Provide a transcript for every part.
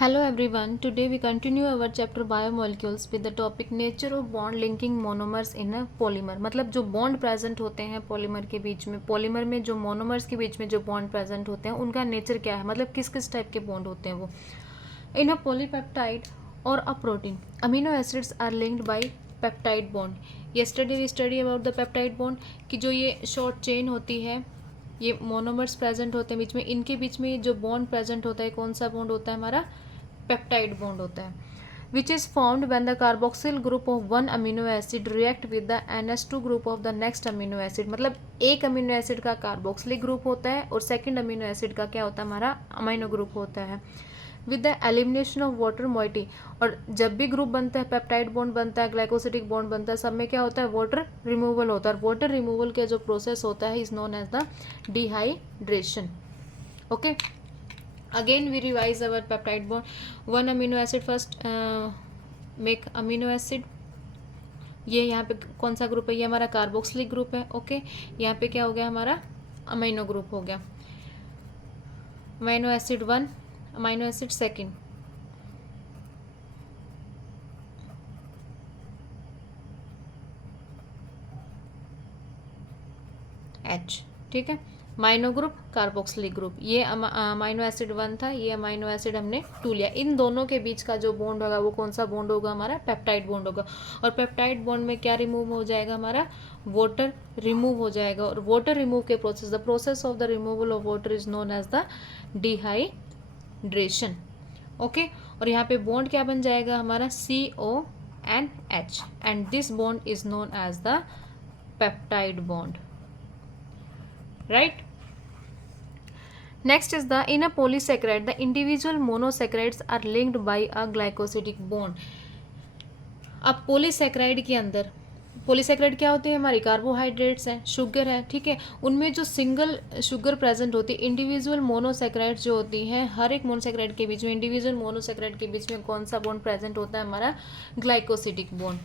Hello everyone. Today we continue our chapter biomolecules with the topic nature of bond linking monomers in a polymer. मतलब जो bond present होते हैं polymer के बीच में, polymer में जो मोनोमर्स के बीच में जो बॉन्ड प्रेजेंट होते हैं उनका नेचर क्या है, मतलब किस किस टाइप के बॉन्ड होते हैं वो. इन अ पॉलीपेप्टाइड और a protein amino acids are linked by peptide bond. Yesterday we study about the peptide bond कि जो ये शॉर्ट चेन होती है, ये मोनोमर्स प्रेजेंट होते हैं बीच में, इनके बीच में जो बॉन्ड प्रेजेंट होता है कौन सा बॉन्ड होता है, हमारा पेप्टाइड बॉन्ड होता है. Which is formed when the carboxyl group of one amino acid react with the NH2 group of the next amino acid. मतलब एक अमीनो एसिड का कार्बोक्सिलिक ग्रुप होता है और सेकंड अमीनो एसिड का क्या होता है, हमारा अमीनो ग्रुप होता है. With the elimination of water moiety. और जब भी ग्रुप बनता है, पेप्टाइड बॉन्ड बनता है, ग्लाइकोसिडिक बॉन्ड बनता है, सब में क्या होता है, वाटर रिमूवल होता है. और वाटर रिमूवल का जो प्रोसेस होता है is known as the dehydration. Okay, again we revise our peptide bond. One amino acid first make amino acid. ये यहाँ पे कौन सा ग्रुप है, ये हमारा कार्बोक्सिलिक ग्रुप है. ओके, यहाँ पे क्या हो गया, हमारा अमीनो ग्रुप हो गया. Amino acid 1, amino acid second, H. ठीक है, माइनो ग्रुप, कार्बोक्सिलिक ग्रुप. ये अमीनो एसिड 1 था, ये अमीनो एसिड हमने 2 लिया. इन दोनों के बीच का जो बॉन्ड होगा वो कौन सा बॉन्ड होगा, हमारा पेप्टाइड बॉन्ड होगा. और पेप्टाइड बॉन्ड में क्या रिमूव हो जाएगा, हमारा वाटर रिमूव हो जाएगा. और वाटर रिमूव के प्रोसेस, the process of the removal of water is known as the dehydration. Okay, और यहाँ पे बॉन्ड क्या बन जाएगा, हमारा CONH. And this bond is known as the peptide bond. Right? Next is the in a polysaccharide the individual monosaccharides are linked by a glycosidic bond. अब polysaccharide के अंदर, पोलीसेक्राइड क्या होते हैं, हमारी कार्बोहाइड्रेट्स हैं, शुगर है. ठीक है, उनमें जो सिंगल शुगर प्रेजेंट होती है, इंडिविजुअल मोनोसेक्राइड्स जो होती हैं, हर एक मोनोसेक्राइड के बीच में, इंडिविजुअल मोनोसेक्राइड के बीच में कौन सा बॉन्ड प्रेजेंट होता है, हमारा ग्लाइकोसिडिक बॉन्ड.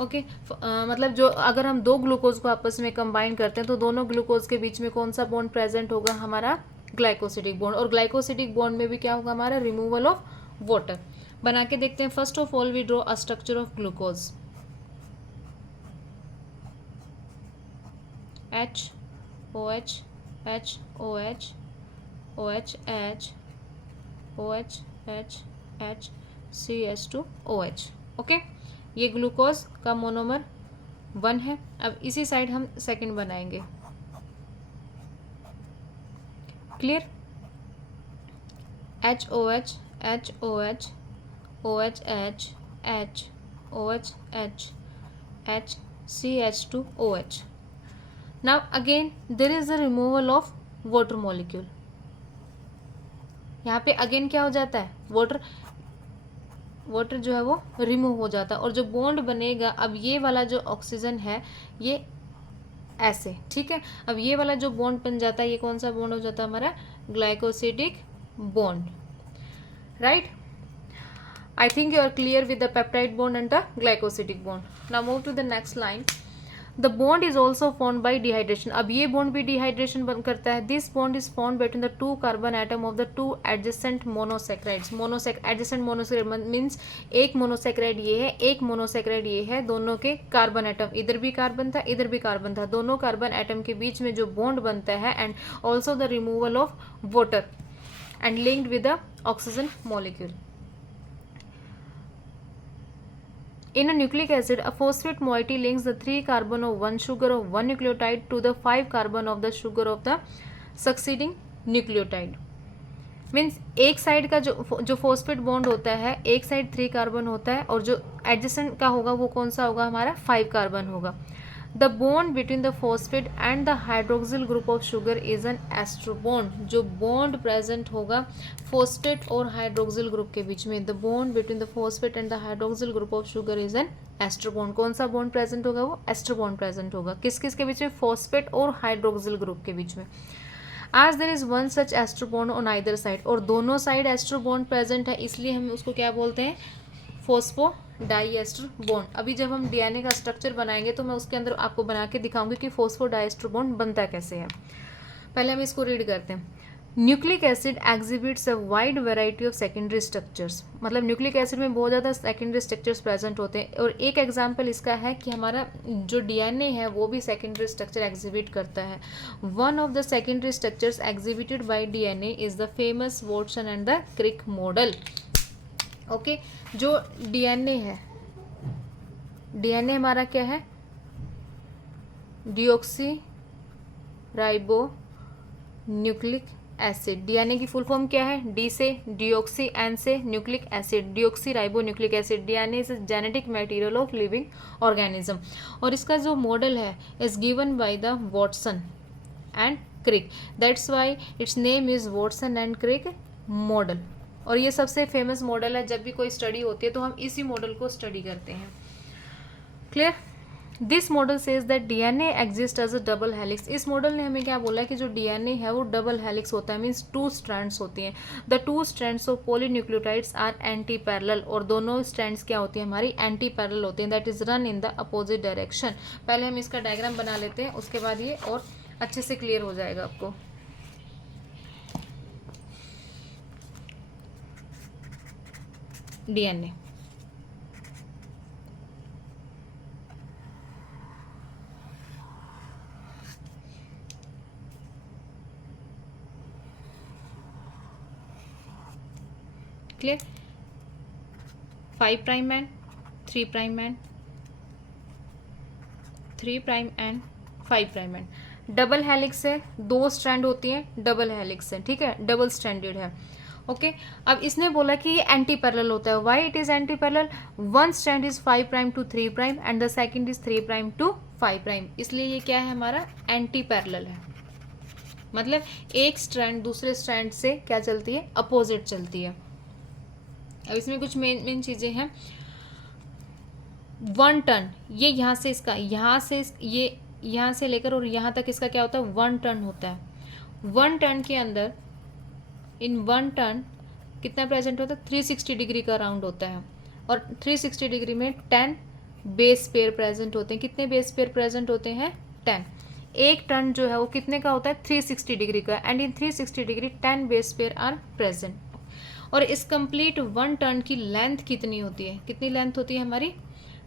ओके, मतलब जो अगर हम दो ग्लूकोज को आपस में कंबाइन करते हैं तो दोनों ग्लूकोज के बीच में कौन सा बॉन्ड प्रेजेंट होगा, हमारा ग्लाइकोसिडिक बॉन्ड. और ग्लाइकोसिडिक बॉन्ड में भी क्या होगा, हमारा रिमूवल ऑफ वाटर. बना के देखते हैं. First of all we draw a structure of glucose. H OH H OH OH H OH H H CH2 OH. Okay, ये ग्लूकोज का मोनोमर 1 है. अब इसी साइड हम सेकंड बनाएंगे. Clear. HOH HOH OH H H OH H H CH2 OH. Now again there is the removal of water molecule. यहाँ पे again क्या हो जाता है, वाटर जो है वो रिमूव हो जाता है. और जो बॉन्ड बनेगा, अब ये वाला जो ऑक्सीजन है ये ऐसे, ठीक है. अब ये वाला जो बॉन्ड बन जाता है, ये कौन सा बॉन्ड हो जाता है, हमारा glycosidic bond. Right, I think you are clear with the peptide bond and the glycosidic bond. Now move to the next line. The bond is also formed by dehydration. अब ये bond भी dehydration बन करता है. This bond is formed between the two carbon atom of the two adjacent monosaccharides. Adjacent monosaccharide means एक monosaccharide ये है, एक monosaccharide ये है. दोनों के कार्बन एटम, इधर भी कार्बन था, इधर भी कार्बन था. दोनों कार्बन एटम के बीच में जो बॉन्ड बनता है and also the removal of water and linked with the oxygen molecule. In a nucleic acid, a phosphate moiety links the 3 carbon of one sugar of one nucleotide to the 5 carbon of the sugar of the succeeding nucleotide. Means एक side का जो phosphate bond होता है, एक side 3 carbon होता है और जो एडजेसेंट का होगा वो कौन सा होगा, हमारा 5 कार्बन होगा. The bond between the phosphate and the hydroxyl group of sugar is an ester bond. जो बॉन्ड प्रेजेंट होगा फॉस्फेट और हाइड्रोक्सिल ग्रुप के बीच में, the bond between the phosphate and the hydroxyl group of sugar is an ester bond. कौन सा bond present होगा, वो एस्टर बॉन्ड प्रेजेंट होगा. किस किस के बीच में, फॉस्फेट और हाइड्रोक्सिल ग्रुप के बीच में. As there is one such ester bond on either side. और दोनों साइड एस्टर बॉन्ड प्रेजेंट है, इसलिए हम उसको क्या बोलते हैं, फॉस्फो डाइएस्टर बॉन्ड. अभी जब हम डीएनए का स्ट्रक्चर बनाएंगे तो मैं उसके अंदर आपको बना के दिखाऊंगी कि फॉस्फो डाइएस्टर बॉन्ड बनता कैसे है. पहले हम इसको रीड करते हैं. Nucleic acid exhibits a wide variety of secondary structures, मतलब न्यूक्लिक एसिड में बहुत ज़्यादा सेकेंडरी स्ट्रक्चर्स प्रेजेंट होते हैं। और एक एग्जांपल इसका है कि हमारा जो डीएनए है वो भी सेकेंडरी स्ट्रक्चर एग्जिबिट करता है। One of the secondary structures exhibited by DNA is the famous Watson and the Crick model. Okay, जो डीएनए है, डीएनए हमारा क्या है, deoxy ribo nucleic acid. DNA की फुल फॉर्म क्या है, डी से डीऑक्सी, एन से nucleic acid, deoxy ribo nucleic acid. DNA is genetic material of living organism. और इसका जो मॉडल है is given by the Watson and Crick, that's why it's name is Watson and Crick model. और ये सबसे famous model है, जब भी कोई स्टडी होती है तो हम इसी मॉडल को स्टडी करते हैं। Clear? This model says that DNA exist as a double helix. इस मॉडल ने हमें क्या बोला है कि जो डीएनए है वो डबल हेलिक्स होता है, मीन्स 2 स्ट्रैंड्स होती हैं। The 2 strands of polynucleotides are anti parallel, और दोनों स्ट्रैंड्स क्या होती है हमारी, एंटी पैरेलल होती हैं, that is run in the opposite direction. पहले हम इसका डायग्राम बना लेते हैं, उसके बाद ये और अच्छे से क्लियर हो जाएगा आपको। DNA clear, 5 prime and 3 prime and 3 prime and 5 prime and. Double helix है, 2 स्ट्रैंड होती हैं, डबल हेलिक्स है, ठीक है, डबल स्ट्रैंडेड है। ओके, अब इसने बोला कि ये एंटी पैरेलल होता है। Why it is anti parallel? 1 strand is 5 prime to 3 prime and the second is 3 prime to 5 prime, इसलिए ये क्या है हमारा, एंटी पैरेलल है। मतलब एक स्ट्रैंड दूसरे स्ट्रैंड से क्या चलती है, अपोजिट चलती है। अब इसमें कुछ मेन चीज़ें हैं। 1 टर्न, ये यहाँ से इसका, ये यहाँ से लेकर और यहाँ तक इसका क्या होता है, 1 टर्न होता है। 1 टर्न के अंदर, इन 1 टर्न कितना प्रेजेंट होता है, 360 डिग्री का राउंड होता है। और 360 डिग्री में 10 बेस पेयर प्रेजेंट होते हैं। कितने बेस पेयर प्रेजेंट होते हैं, 10। एक टर्न जो है वो कितने का होता है, 360 डिग्री का, and in 360 degree 10 base pair are present. और इस कंप्लीट 1 टर्न की लेंथ कितनी होती है, कितनी लेंथ होती है हमारी,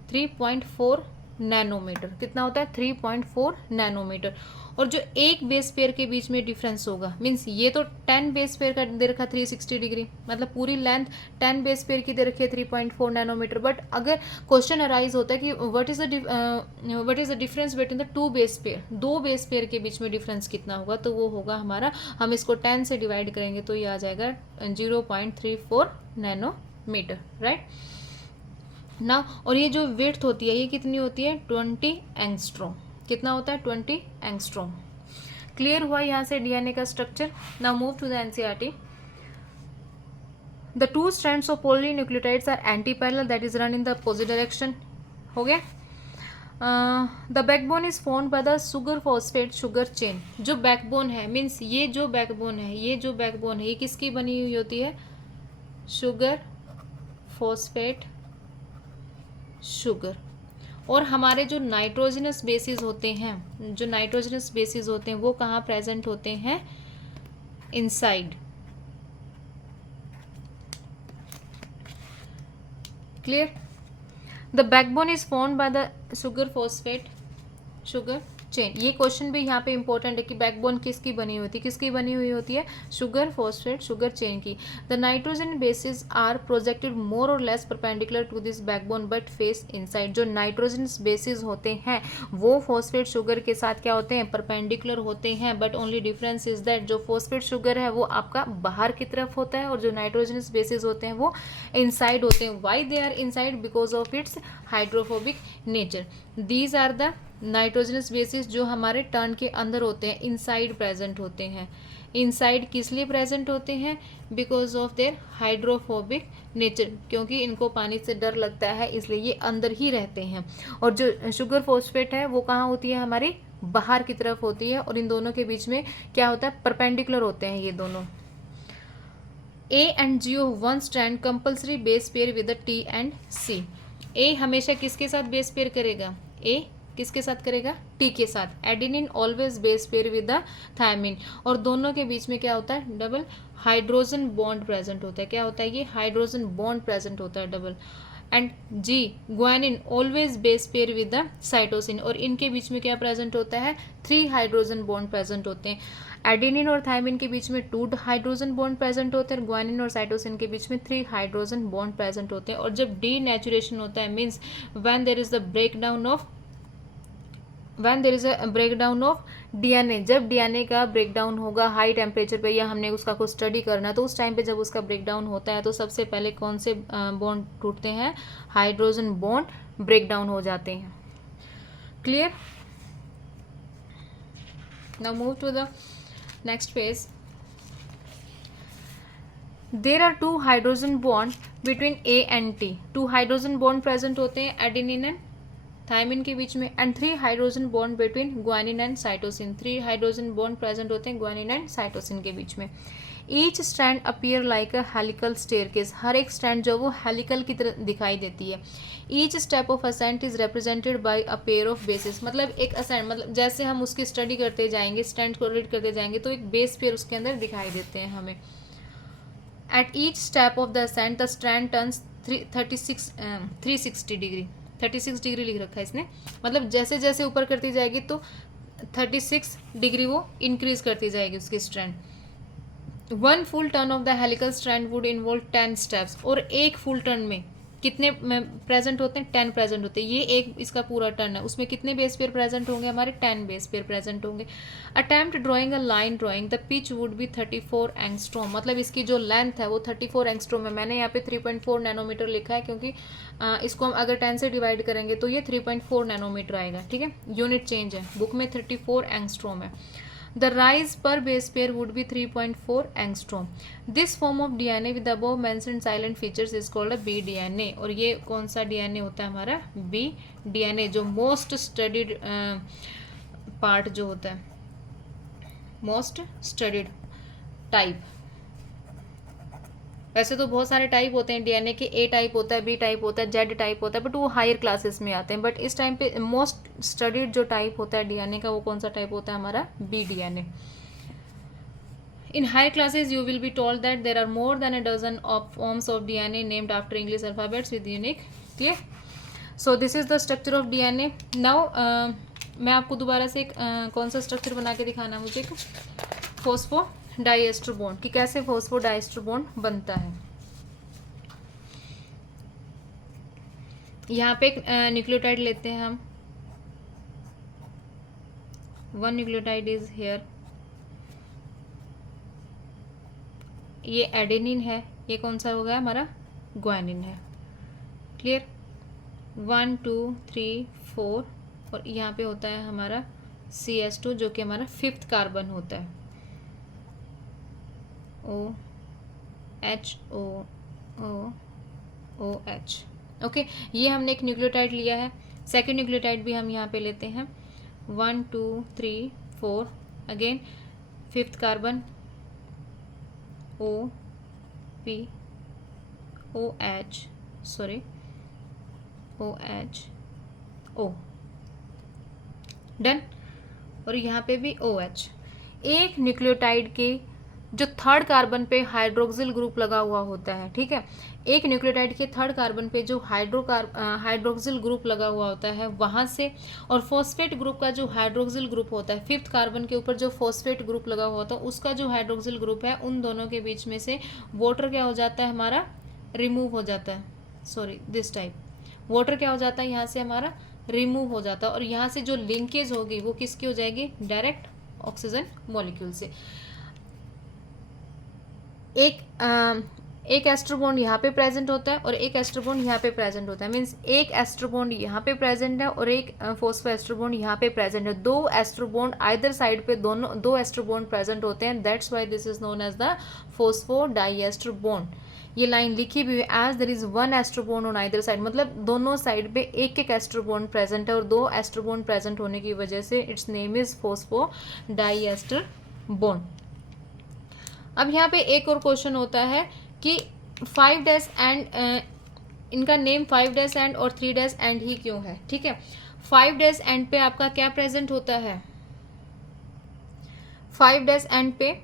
3.4 नैनोमीटर। कितना होता है, 3.4 नैनोमीटर। और जो एक बेस पेयर के बीच में डिफरेंस होगा, मीन्स ये तो 10 बेस पेयर का दे रखा 360 डिग्री, मतलब पूरी लेंथ 10 बेस पेयर की दे रखी है 3.4 नैनोमीटर। बट अगर क्वेश्चन अराइज होता है कि what is the difference between the 2 base pair, 2 base pair के बीच में डिफरेंस कितना होगा, तो वो होगा हमारा, हम इसको 10 से डिवाइड करेंगे तो ये आ जाएगा 0.34 नैनोमीटर, राइट ना। और ये जो विड्थ होती है ये कितनी होती है, 20 एंगस्ट्रॉम। कितना होता है, 20 एंगस्ट्रॉम। क्लियर हुआ यहाँ से डीएनए का structure. Now move to the NCERT. The 2 strands of polynucleotides are anti parallel, that is run in the opposite direction. हो गया। The backbone is formed by the sugar phosphate sugar chain. जो backbone है, means ये जो backbone है, ये किसकी बनी हुई होती है, शुगर फॉस्फेट शुगर। और हमारे जो नाइट्रोजनस बेसिस होते हैं, वो कहाँ प्रेजेंट होते हैं, inside. Clear. The backbone is formed by the sugar phosphate sugar chain. ये क्वेश्चन भी यहाँ पे इंपॉर्टेंट है कि बैकबोन किसकी बनी हुई होती है, शुगर फॉस्फेट शुगर चेन की। The nitrogen bases are projected more or less perpendicular to this backbone but face inside. जो नाइट्रोजन बेसिस होते हैं वो फॉस्फेट शुगर के साथ क्या होते हैं, परपेंडिकुलर होते हैं, but only difference is that जो फॉस्फेट शुगर है वो आपका बाहर की तरफ होता है और जो नाइट्रोजन बेसिस होते हैं वो इनसाइड होते हैं। Why they are inside, because of its hydrophobic nature. These are the nitrogenous bases जो हमारे टर्न के अंदर होते हैं, इनसाइड प्रेजेंट होते हैं। इनसाइड किस लिए प्रेजेंट होते हैं, because of their hydrophobic nature, क्योंकि इनको पानी से डर लगता है इसलिए ये अंदर ही रहते हैं। और जो शुगर फॉस्फेट है वो कहाँ होती है, हमारी बाहर की तरफ होती है। और इन दोनों के बीच में क्या होता है, परपेंडिकुलर होते हैं ये दोनों। A and G of 1 strand compulsory base pair with T and C. A हमेशा किसके साथ बेस पेयर करेगा, ए किसके साथ करेगा, टी के साथ। Adenine always base pair with the thymine, और दोनों के बीच में क्या होता है, डबल हाइड्रोजन बॉन्ड प्रेजेंट होता है। क्या होता है, ये हाइड्रोजन बॉन्ड प्रेजेंट होता है double. And G guanine always base pair with the cytosine, और इनके बीच में क्या प्रेजेंट होता है, 3 हाइड्रोजन बॉन्ड प्रेजेंट होते हैं। एडेनिन और थायमिन के बीच में 2 हाइड्रोजन बॉन्ड प्रेजेंट होते हैं, ग्वानिन और साइटोसिन के बीच में 3 हाइड्रोजन बॉन्ड प्रेजेंट होते हैं। और जब डीनेचुरेशन होता है, means when there is the breakdown of DNA, जब डीएनए का ब्रेकडाउन होगा हाई टेम्परेचर पे, या हमने उसका कुछ स्टडी करना, तो उस टाइम पे जब उसका ब्रेकडाउन होता है तो सबसे पहले कौन से बॉन्ड टूटते हैं, हाइड्रोजन बॉन्ड ब्रेकडाउन हो जाते हैं। Clear? Now move to the next page. There are 2 hydrogen bond between A and T, 2 hydrogen bond present होते हैं एडेनिन एंड थायमिन के बीच में, and 3 hydrogen bond between guanine and cytosine, 3 hydrogen bond present होते हैं guanine and cytosine के बीच में। Each strand appear like a helical staircase, हर एक स्ट्रैंड जो वो हेलिकल की तरह दिखाई देती है। Each step of ascent is represented by a pair of bases, मतलब एक असेंट, मतलब जैसे हम उसकी स्टडी करते जाएंगे, स्ट्रैंड को रीड करते जाएंगे, तो एक बेस पेयर उसके अंदर दिखाई देते हैं हमें। At each step of the ascent the strand turns 360 degree, 36 degree लिख रखा है इसने, मतलब जैसे जैसे ऊपर करती जाएगी तो 36 डिग्री वो इंक्रीज करती जाएगी उसकी strand. 1 full turn off the helical strand would involve 10 steps, और एक फुल टर्न में कितने प्रेजेंट होते हैं, 10 प्रेजेंट होते हैं। ये एक इसका पूरा टर्न है, उसमें कितने बेस पेयर प्रेजेंट होंगे, हमारे 10 बेस पेयर प्रेजेंट होंगे। Attempt drawing a line drawing the pitch would be 34 angstrom, मतलब इसकी जो लेंथ है वो 34 एंगस्ट्रॉम है। मैंने यहाँ पे 3.4 नैनोमीटर लिखा है, क्योंकि इसको हम अगर 10 से डिवाइड करेंगे तो ये 3.4 नैनोमीटर आएगा, ठीक है, यूनिट चेंज है, बुक में 34 एंगस्ट्रॉम है। The rise per base pair would be 3.4 angstrom. This form of DNA with the above mentioned silent features is called a BDNA. और ये कौन सा DNA होता है हमारा, BDNA, जो मोस्ट स्टडीड पार्ट जो होता है, मोस्ट स्टडीड टाइप। वैसे तो बहुत सारे टाइप होते हैं डीएनए के, ए टाइप होता है, बी टाइप होता है, जेड टाइप होता है, बट वो हायर क्लासेस में आते हैं। बट इस टाइम पे मोस्ट स्टडीड जो टाइप होता है डीएनए का, वो कौन सा टाइप होता है हमारा, B DNA. In higher classes you will be told that there are more than a dozen of forms of DNA named after English alphabets with unique. Clear? So this is the structure of DNA. Now मैं आपको दोबारा से एक कौन सा structure बना के दिखाना मुझे, एक फॉस्फो डाइएस्टर बॉन्ड, कि कैसे फॉस्फो डाइएस्टर बॉन्ड बनता है। यहाँ पे एक न्यूक्लियोटाइड लेते हैं हम, 1 न्यूक्लियोटाइड इज हेयर, ये एडेनिन है, ये कौन सा होगा हमारा, ग्वानिन है। क्लियर? 1 2 3 4, और यहाँ पे होता है हमारा CH2 जो कि हमारा 5th कार्बन होता है, OH। ओके, ये हमने एक न्यूक्लियोटाइड लिया है। सेकेंड न्यूक्लियोटाइड भी हम यहाँ पे लेते हैं, 1 2 3 4, again 5th carbon, OH, done. और यहाँ पे भी OH। एक न्यूक्लियोटाइड के जो 3rd कार्बन पे हाइड्रोक्सिल ग्रुप लगा हुआ होता है, ठीक है, एक न्यूक्लियोटाइड के 3rd कार्बन पे जो हाइड्रोक्सिल ग्रुप लगा हुआ होता है वहाँ से, और फॉस्फेट ग्रुप का जो हाइड्रोक्सिल ग्रुप होता है, 5th कार्बन के ऊपर जो फॉस्फेट ग्रुप लगा हुआ होता है उसका जो हाइड्रोक्सिल ग्रुप है, उन दोनों के बीच में से वाटर क्या हो जाता है हमारा, रिमूव हो जाता है, सॉरी दिस टाइप, वाटर क्या हो जाता है यहाँ से हमारा रिमूव हो जाता है, और यहाँ से जो लिंकेज होगी वो किसकी हो जाएगी, डायरेक्ट ऑक्सीजन मॉलिक्यूल से। एक एस्टर बॉन्ड यहाँ पे प्रेजेंट होता है और एक एस्टर बॉन्ड यहाँ पे प्रेजेंट होता है, मीन्स एक एस्टर बॉन्ड यहाँ पे प्रेजेंट है और एक फॉस्फो एस्टर बॉन्ड यहाँ पे प्रेजेंट है। 2 एस्टर बॉन्ड आइदर साइड पे, दोनों 2 एस्टर बॉन्ड प्रेजेंट होते हैं, that's why this is known as the phospho diester bond. ये लाइन लिखी भी हुई है, as there is 1 ester bond on either side, मतलब दोनों साइड पे एक एक एस्टर बॉन्ड प्रेजेंट है, और 2 एस्टर बॉन्ड प्रेजेंट होने की वजह से it's name is phospho diester bond. अब यहाँ पे एक और क्वेश्चन होता है कि 5' एंड इनका नेम 5' एंड और 3' एंड ही क्यों है, ठीक है। 5' एंड पे आपका क्या प्रेजेंट होता है, 5' एंड पे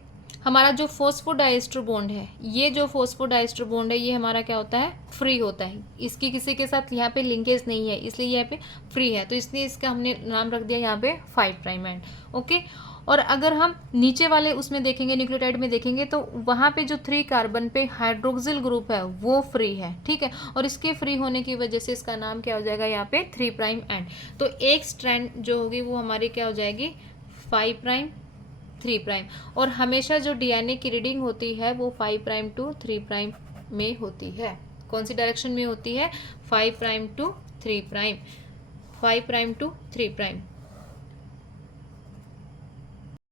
हमारा जो फॉस्फोडाइएस्टर बॉन्ड है, ये जो फॉस्फोडाइएस्टर बॉन्ड है ये हमारा क्या होता है, फ्री होता है, इसकी किसी के साथ यहाँ पे लिंकेज नहीं है, इसलिए यहाँ पे फ्री है, तो इसलिए इसका हमने नाम रख दिया यहाँ पे 5' एंड। ओके, और अगर हम नीचे वाले उसमें देखेंगे, न्यूक्लियोटाइड में देखेंगे, तो वहाँ पे जो 3 कार्बन पे हाइड्रोक्सिल ग्रुप है वो फ्री है, ठीक है, और इसके फ्री होने की वजह से इसका नाम क्या हो जाएगा यहाँ पे 3' एंड। तो एक स्ट्रैंड जो होगी वो हमारी क्या हो जाएगी, 5', 3', और हमेशा जो डीएनए की रीडिंग होती है वो 5' टू 3' में होती है। कौन सी डायरेक्शन में होती है, 5' टू 3', 5' टू 3'।